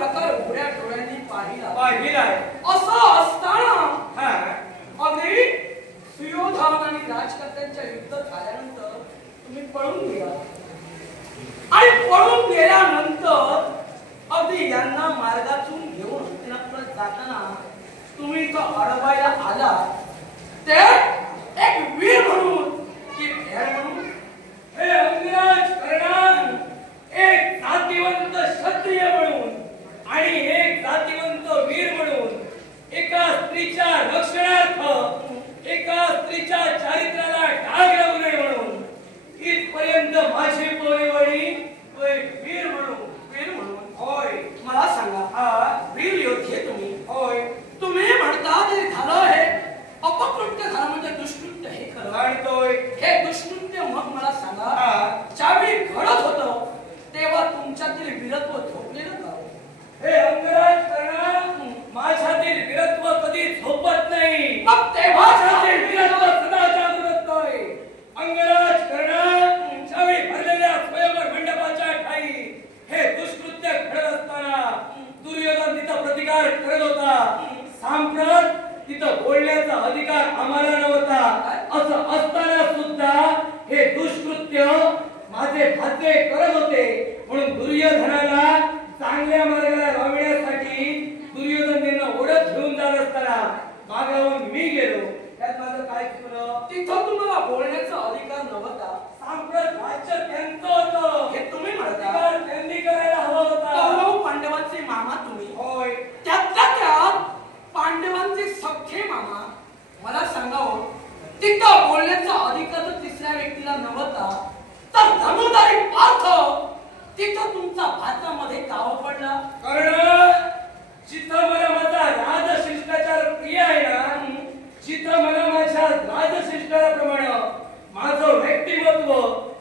प्रकार उघड्या डोळ्यांनी पाहिला असं असताना अगदी सुयोधन आणि राजकर्त्यांच्या युद्ध झाल्यानंतर तुम्ही पळून गेला आणि पळून गेल्यानंतर अगदी यांना मार्गातून घेऊन हस्तिनापुरात जाताना तुम्ही तो अडवायला आला ते एक वीर म्हणून की भेड म्हणून हे अंगराज कर्णा एक जातिवंत क्षत्रिय म्हणून आणि एक जातिवंत वीर म्हणून एका स्त्रीच्या रक्षणार्थ एका स्त्रीच्या चारित्र्याला डाग लागू नये म्हणून इथपर्यंत माझी पोरेवाडी वीर म्हणून होय मला सांगा वीर योद्धे तुम्ही म्हणता ते झालं हे अपकृत्य झालं म्हणजे दुष्कृत्य हे खरं हे दुष्कृत्य मग मला सांगा ज्यावेळी घडत होतं तेव्हा तुमच्यातील वीरत्व झोपलेलं का हे अंगराज कर्णा माझ्यातील वीरत्व कधी झोपत नाही मग तेव्हा माझ्यातील वीरत्व सदा जागृत आहे अंगराज कर्णा ज्यावेळी भरलेल्या स्वयंवर मंडपाच्या ठाई हे दुष्कृत्य घडत असताना दुर्योधन तिथं प्रतिकार करत होता सांप्रत तिथं बोलण्याचा अधिकार आम्हाला नव्हता असं असताना सुद्धा हे दुष्कृत्य माझे भाचे करत होते म्हणून दुर्योधनाला चांगल्या मार्गाला लावण्यासाठी दुर्योधन त्यांना ओढत घेऊन जात असताना मागावून मी गेलो त्यात माझं काय चुकलं तिथं तुम्हाला बोलण्याचा अधिकार नव्हता सांप्रत राज्य त्यांचं होतं हे तुम्ही म्हणता त्यांनी करायला हवं होता कौरव पांडवांचे मामा तुम्ही होय त्यात पांडवांचे सख्खे मामा मला सांगावं तिथं बोलण्याचा अधिकार जर तिसऱ्या व्यक्तीला नव्हता तर धनुधारी पार्थ तिथं तुमचा भातामध्ये काव पडला कारण जिथं मला माझा राजशिष्टाचार प्रिय आहे ना जिथं मला माझ्या राजशिष्टाप्रमाणे माझं व्यक्तिमत्व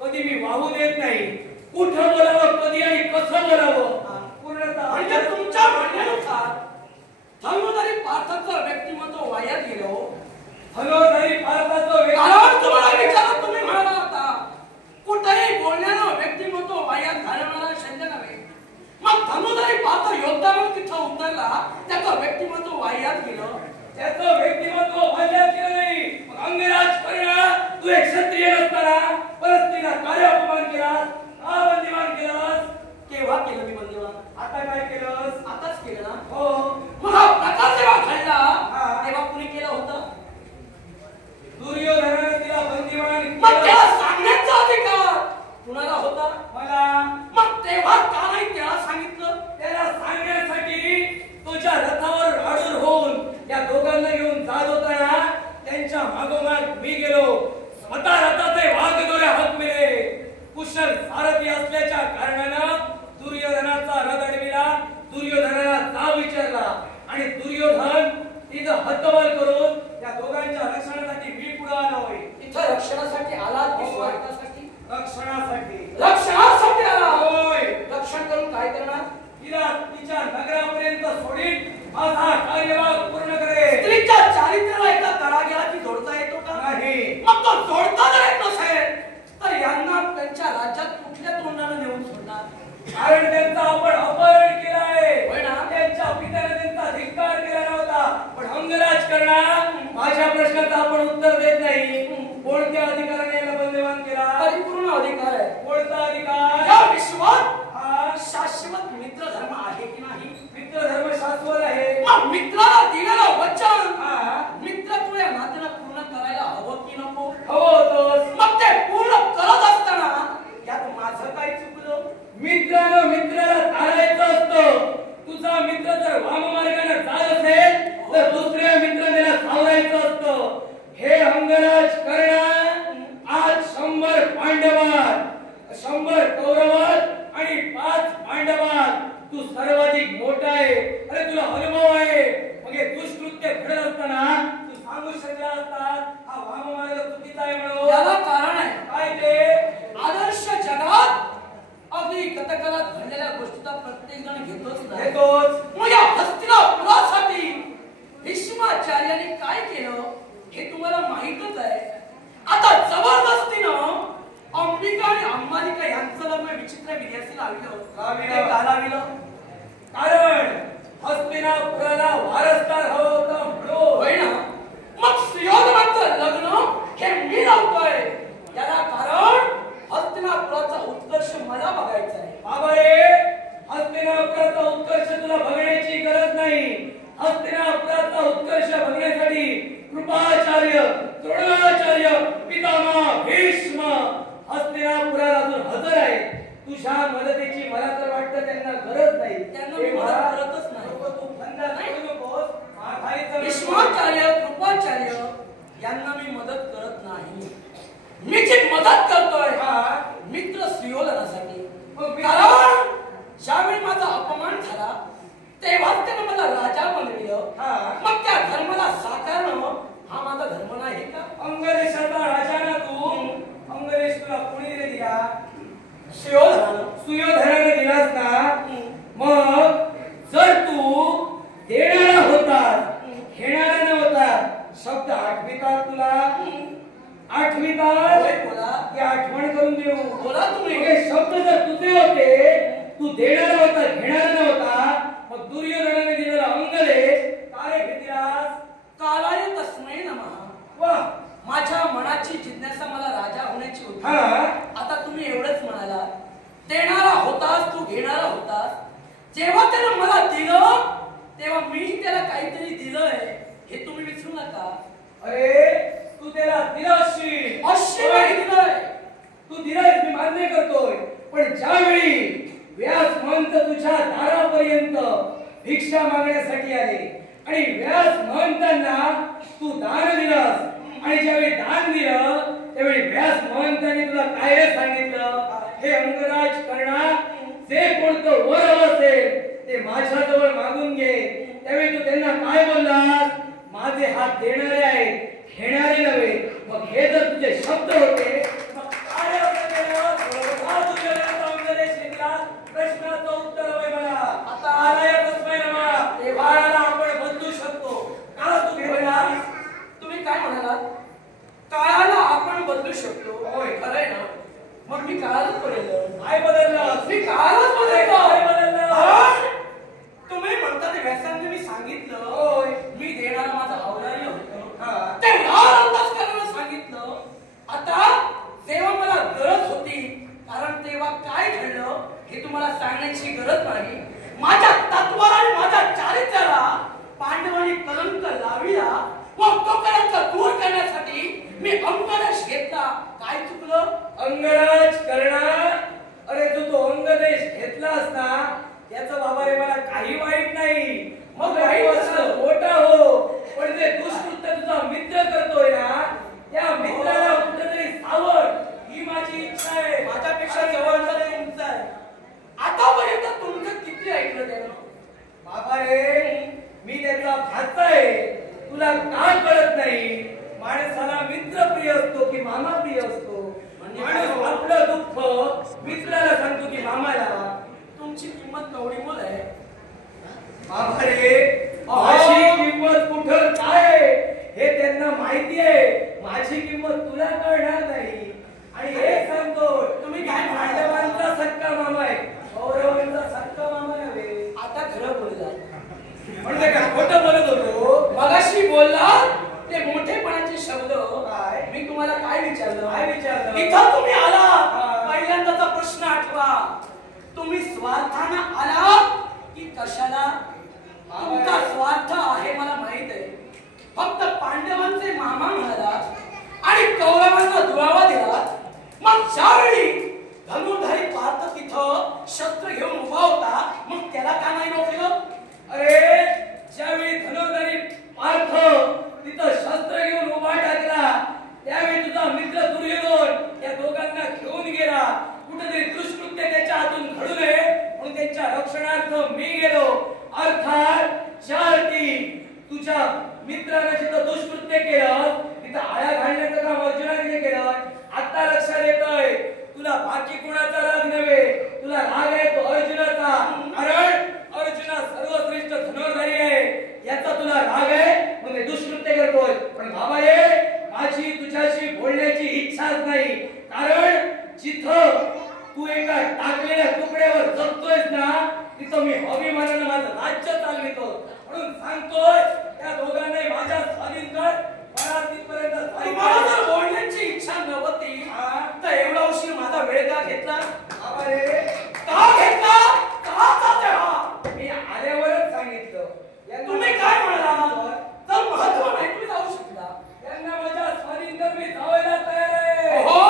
कधी मी वाहू देत नाही कुठं बोलावं कधी आणि कसं बोलावं पूर्णतः म्हणजे तुमच्या म्हणण्यानुसार धनुधारी पार्थाचं व्यक्तिमत्व वायात गेलो धनुधारी पार्थाचं कारण तुम्हाला विचारत तुम्ही म्हणाला होता कुठेही बोलण्यानं व्यक्तिमत्व वायात घालवणारा शल्य नव्हे मग धनुधारी पार्थ योद्धा म्हणून तिथं उतरला त्याचं व्यक्तिमत्व वायात गेलं त्याचं व्यक्तिमत्व वायात गेलं नाही अंगराज कर्णा तू एक क्षत्रिय नसताना परस्त्रीला काय अपमान केलास का बंदिवान केलास केव्हा केलं मी बंदिवान आता काय केलंस आताच केलं ना हो मग हा प्रकार जेव्हा घडला तेव्हा कुणी केलं होतं दुर्योधनाने तिला बंदिवान मग त्याला सांगण्याचा अधिकार कुणाला होता मला मग तेव्हा का नाही त्याला सांगितलं त्याला सांगण्यासाठी तुझ्या रथावर आडूर होऊन या दोघांना घेऊन जात होता ना त्यांच्या मागोमाग मी गेलो स्वतः रथाचे वाघदोरे हाकविले कुशल सारथी असल्याच्या कारणानं दुर्योधनाचा रथ अडविला दुर्योधनाला जाब विचारला आणि दुर्योधन तिथं हतबल करून त्या दोघांच्या रक्षणासाठी मी पुढे आलोय इथं रक्षणासाठी आला की स्वार्थासाठी रक्षणासाठी आला होय रक्षण करून काय करणार तिला तिच्या नगरापर्यंत सोडीन माझा कार्यभाग पूर्ण करेल स्त्रीच्या चारित्र्याला एकदा तडा गेला की जोडता येतो का नाही मग तो जोडता जर येत नसेल तर यांना त्यांच्या राज्यात कुठल्या तोंडाने नेऊन सोडणार कारण त्यांचा आपण अपहरण केला आहे होय ना त्यांच्या पित्याने त्यांचा धिक्कार केला नव्हता पण अंगराज कर्णा माझ्या प्रश्नाचं आपण उत्तर देत नाही कोणत्या अधिकाराने याला बंदिवान केला परिपूर्ण अधिकार आहे कोणता अधिकार या विश्वात हा शाश्वत मित्र धर्म आहे की नाही मित्र धर्म शाश्वत आहे मग मित्राला दिलेलं वचन मित्रत्व या नात्याला पूर्ण करायला हवं की नको हवं होतं मग ते पूर्ण करत असताना यात माझं काय चुकलं मित्रानं मित्राला तारायचं असतं तुझा मित्र जर वाममार्गाने जात असेल तर दुसऱ्या मित्राने सावरायचं असतं हे अंगराज कर्णा आज 100 पांडवात 100 कौरवात आणि 5 पांडवात तू सर्वाधिक मोठा आहे अरे तुला अनुभव आहे मग हे दुष्कृत्य घडत असताना तू सांगू शकला असतात हा वाममार्ग चुकीचा आहे म्हणून याला कारण आहे काय ते आदर्श जगात अगदी कथाकालात घडलेल्या गोष्टीचा प्रत्येक जण घेतोच मग या हस्तिनापुरासाठी भीष्माचार्यांनी काय केलं हे तुम्हाला माहितच आहे आता जबरदस्तीनं अंबिका आणि अंबालिका यांचं लग्न विचित्र विद्यार्थी लावलं का लाविलं कारण हस्तिनापुराला वारसदार हवा होता म्हणून. होय ना? मग सुयोधनाचं लग्न हे मी लावतोय. याला कारण हस्तिनापुराचा उत्कर्ष मला बघायचा आहे. बाबा रे, हस्तिनापुराचा उत्कर्ष तुला बघण्याची गरज नाही. हस्तिनापुराचा उत्कर्ष बघण्यासाठी कृपाचार्य, द्रोणाचार्य, पितामह भीष्म हस्तिनापुरात अजून हजर आहेत. तुझ्या मदतीची मला तर वाटतं त्यांना गरज नाही. त्यांना मी मदत करतच नाही. तू फंदात पडू नकोस. माघारीचं भीष्माचार्य, कृपाचार्य यांना मी मदत करत नाही. मी जी मदत करतोय मित्र सुयोधनासाठी. कारण ज्यावेळी माझा अपमान झाला तेव्हा त्यानं मला राजा बनविलं. मग त्या धर्माला साकारणं हा माझा धर्म नाही का? अंगदेशाचा राजा ना तू. अंगदेश तुला कोणी दिला? सुयोधनाने दिलास ना. मग जर तू देणारा होतास, घेणारा नव्हतास, शब्द आठवितात तुला? आठवितात? बोला. की आठवण करून देऊ? बोला तुम्ही. हे शब्द जर तुझे होते, तू देणारा होता, घेणारा नव्हता, मग दुर्योधनाने दिलेला अंगदेश काय घेतलास? कालाय तस्मै नमः. वाह, माझ्या मनाची जिज्ञासा मला राजा होण्याची होती. आता तुम्ही एवढंच म्हणाला, देणारा होतास, तू घेणारा होतास. जेव्हा त्यानं मला दिलं तेव्हा मीही त्याला काहीतरी दिलंय हे तुम्ही विसरू नका. अरे, तू त्याला दिलाशी दिलंय. तू दिलास मी मान्य करतोय. पण ज्यावेळी व्यास महंत तुझ्या दारापर्यंत भिक्षा मागण्यासाठी आले आणि व्यास महंतांना तू दान दिलास, आणि ज्यावेळी दान दिलं त्यावेळी व्यास महंतांनी तुला काय सांगितलं? हे अंगराज कर्णा, जे कोणतं वर असेल ते माझ्याजवळ मागून घे. त्यावेळी तू त्यांना काय बोललास? माझे हात देणारे आहेत, घेणारे नव्हे. मग हे जर तुझे शब्द होते, मग काय असं केलं? प्रश्नाचं उत्तर हवंय मला. आता आलाय तस्मै नमः. हे बाळाला आपण बदलू शकतो का? तुम्ही काय म्हणालात? काळाला आपण बदलू शकतो. होय, खरंय ना? मग मी काळालाच बदललं. काय बदललं? मी काळालाच बदललो. काय बदललं? तुम्ही म्हणता ते व्यासांनी मी सांगितलं. होय, मी देणारा माझा अवलारी होतो. ते अंदाज करायला सांगितलं. आता तेव्हा मला गरज होती, कारण तेव्हा काय घडलं हे तुम्हाला सांगण्याची गरज नाही. माझ्या तत्वाला आणि माझ्या चारित्र्याला पांडवांनी कलंक लाविला. मग तो कलंक दूर करण्यासाठी मी अंगदेश घेतला. काय चुकलं? अंगराज कर्णा, अरे तू अंगदेश घेतलास ना, याचं बाबा रे मला काही वाईट नाही. मग वाईट असं मोठा हो, पण जे दुष्कृत्य तुझा मित्र करतोय ना, त्या मित्राला कुठेतरी सावड ही माझी इच्छा आहे. माझ्यापेक्षा जवळचा तुमचा आहे. आतापर्यंत तुमचं किती ऐकलं त्यानं? बाबा रे, मी त्याचा भाचा आहे. तुला का कळत नाही? माणसाला मित्र प्रिय असतो की मामा प्रिय असतो? माणूस आपलं दुःख मित्राला सांगतो की मामाला. तुमची किंमत केवढी मोल आहे? बाबा रे, माझी किंमत कुठं काय आहे हे त्यांना माहिती आहे. माझी किंमत तुला कळणार नाही. आणि हे सांगतो, तुम्ही काय म्हणाल? पांडवांचा सक्का मामा आहे, कौरवांचा सक्का मामा नव्हे. आता खरं बोलला. म्हणजे काय खोटं बोलत होतो? मगाशी बोलला ते मोठेपणाचे शब्द. काय? मी तुम्हाला काय विचारलं? काय विचारलं? इथं तुम्ही आला. पहिल्यांदाचा प्रश्न आठवा. तुम्ही स्वार्थानं आला की कशाला? तुमचा स्वार्थ आहे मला माहित आहे. फक्त पांडवांचे मामा म्हणाला आणि कौरवांना दुरावा दिला. मग ज्यावेळी धनुर्धारी पार्थ तिथं शस्त्र घेऊन उभा होता, मग त्याला का नाही रोखलं? अरे, ज्यावेळी धनुर्धारी पार्थ तिथं शस्त्र घेऊन उभा टाकला, त्यावेळी तुझा मित्र दुर्योधन या दोघांना घेऊन गेला. कुठेतरी दुष्कृत्य त्याच्या हातून घडू नये म्हणून त्यांच्या रक्षणार्थ मी गेलो. अर्थात ज्यावेळी तुझ्या मित्राने जिथं दुष्कृत्य केलं तिथं आळा घालण्याचं काम अर्जुनाने केलं. आता लक्षात येतंय तुला बाकी कुणाचा राग नव्हे, तुला राग आहे तो अर्जुनाचा. कारण अर्जुना सर्वश्रेष्ठ धनुर्धारी आहे, याचा तुला राग आहे म्हणजे दुष्कृत्य करतोय. पण बाबा रे, माझी तुझ्याशी बोलण्याची इच्छाच नाही. कारण जिथं तू एका टाकलेल्या तुकड्यावर जगतोयस ना, तिथं मी अभिमानानं माझं राज्य चालवितो. म्हणून सांगतोय त्या दोघांनी माझ्या स्वाधीन कर. मला तिथपर्यंत तुम्हाला जर बोलण्याची इच्छा नव्हती तर एवढा उशीर माझा वेळ का घेतला? अरे का घेतला? का चालते हा? मी आल्यावरच सांगितलं. तुम्ही काय म्हणाला? तर महत्व नाही तुम्ही जाऊ शकता. यांना माझ्या स्वाधीन कर. मी जायला तयार आहे. हो,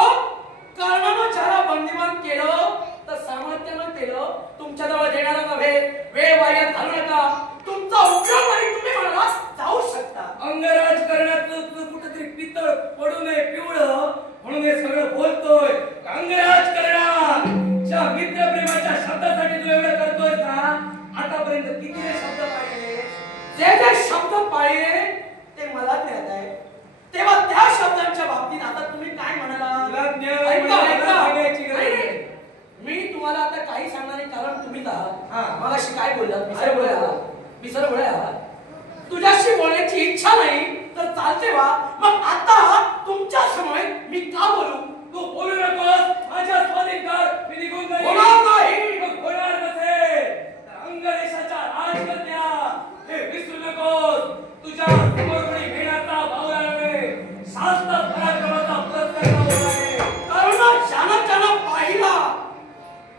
कर्णानं ज्याला बंदिवान केलं तर सामर्थ्यानं केलं. तुमच्याजवळ देणारा नव्हे. वेळ वाया घालू नका. तुमचा उपयोग नाही. तुम्ही म्हणाला जाऊ शकता. अंगराज करण्याचं कुठेतरी पितळ पडू नये पिवळं म्हणून हे सगळं बोलतोय. अंगराज करण्याच्या मित्रप्रेमाच्या शब्दासाठी तू एवढं करतोय ना. आतापर्यंत किती रे शब्द पाहिले. जे जे शब्द पाहिले ते मला ज्ञात आहे. तेव्हा त्या शब्दांच्या बाबतीत आता तुम्ही काय म्हणाला? मी तुम्हाला आता काही सांगणारे कारण तुम्हीच आहात. मला अशी काय बोललात? मी सर बोलले आहात. तुझ्याशी बोलण्याची इच्छा नाही तर चालते वा. मग आता तुमच्या समोर मी का बोलू? तू बोलू नकोस. माझ्या स्वाधीन कर. मी निघून जाईल. होणार नाही. मग होणार नसेल तर अंगदेशाच्या राजकन्या हे विसरू नकोस. तुझ्या समोर कोणी घेण्याचा भावना नव्हे. शास्त्र पराक्रमाचा पुरस्कार लावला आहे. कर्ण ज्यानं पाहिला.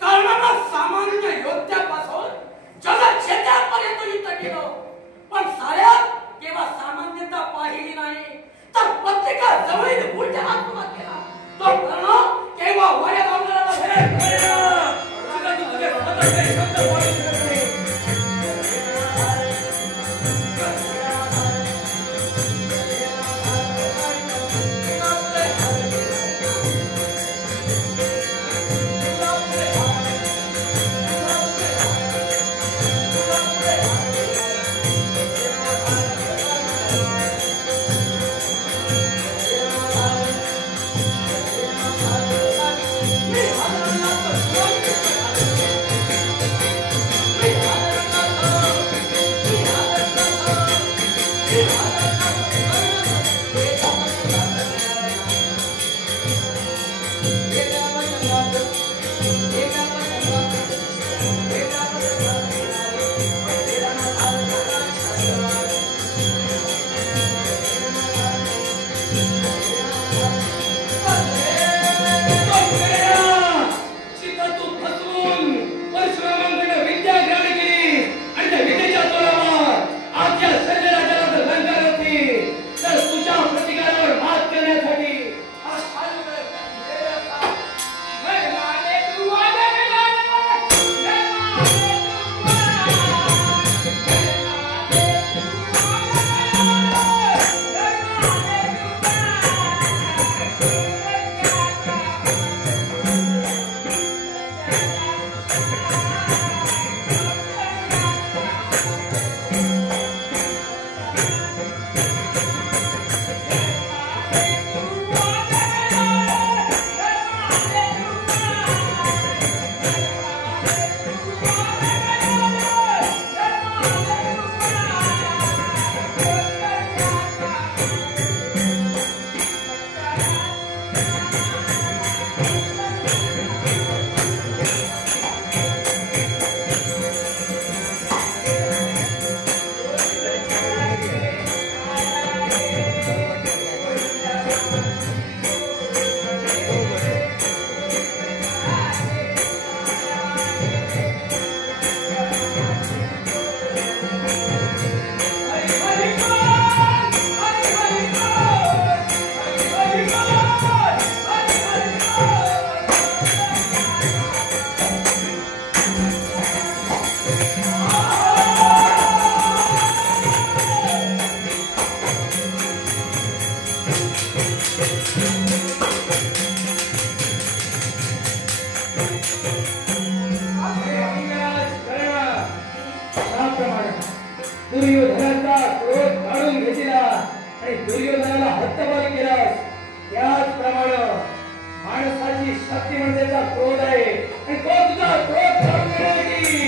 कर्णानं सामान्य योद्ध्यापासून जगचेत्यापर्यंत युद्ध केलं. पण साऱ्यात केवळ सामान्यता पाहिली नाही तर प्रत्येका जवळील उलट्या आत्मघात केला. तो कर्ण केवळ वया लावणारा नव्हे. तुझा तू तुझे स्वतःचे शब्द बोलू शकत नाही. दुर्योधनाचा क्रोध काढून घेतला आणि दुर्योधनाला हतबल केलास. त्याचप्रमाणे माणसाची शक्ती म्हणजे त्याचा क्रोध आहे आणि तो तुझा क्रोध काढून घेण्यासाठी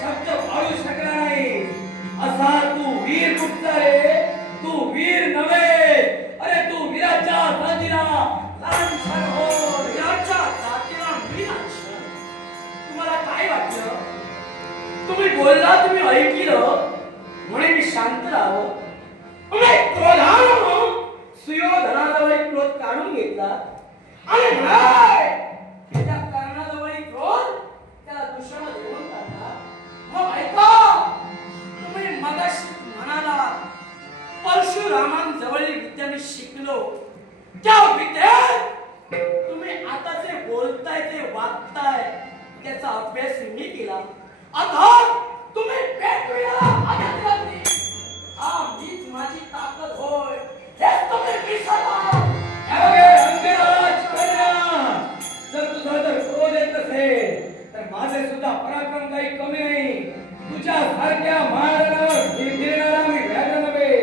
शब्द पाळू शकणार नाही असा वीर नव्हे, अरे तू वीराच्या जातीला लांछन हो. वीराच्या जातीला मी लांछन? तुम्हाला काय वाटलं? तुम्ही बोलला, तुम्ही ऐकलं म्हणून मी शांत राहावं? क्रोधानं सुयोधनाजवळ क्रोध काढून घेतला आणि म्हणाय त्या कारणाजवळ क्रोध त्याला दुसरा देऊन टाकला. मग ऐका, तुम्ही मगाशी म्हणाला परशुरामांजवळी विद्या मी शिकलो, त्या विद्येत तुम्ही आता जे बोलताय ते वागताय त्याचा अभ्यास मी केला. आता तुम्ही पेटविला आनंदाने. हा मीच माझी ताकद होय हे तुम्ही विसरला. अंगराज कन्या, जर तुझा जर क्रोध येत नसेल तर माझे सुद्धा पराक्रम काही कमी नाही. तुझ्या सारख्या महाराणावर फिरणारा मी व्याघ्र नव्हे,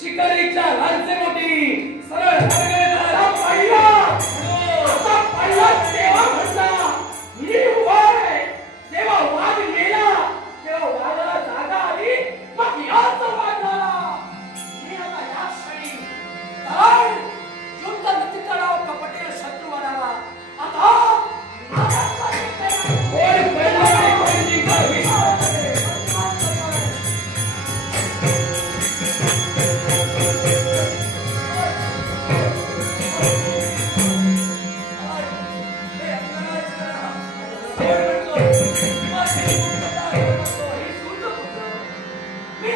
शिकारीच्या लालसे मोठी सरळ तेव्हा म्हटला मी उभा आहे, तेव्हा वाघ मेला, तेव्हा वाघाला जागा आली, मग याचा वाघ झाला. मी आता या क्षणी तर युद्ध नक्की करावं, कपटेल शत्रू वाढावा. आता मी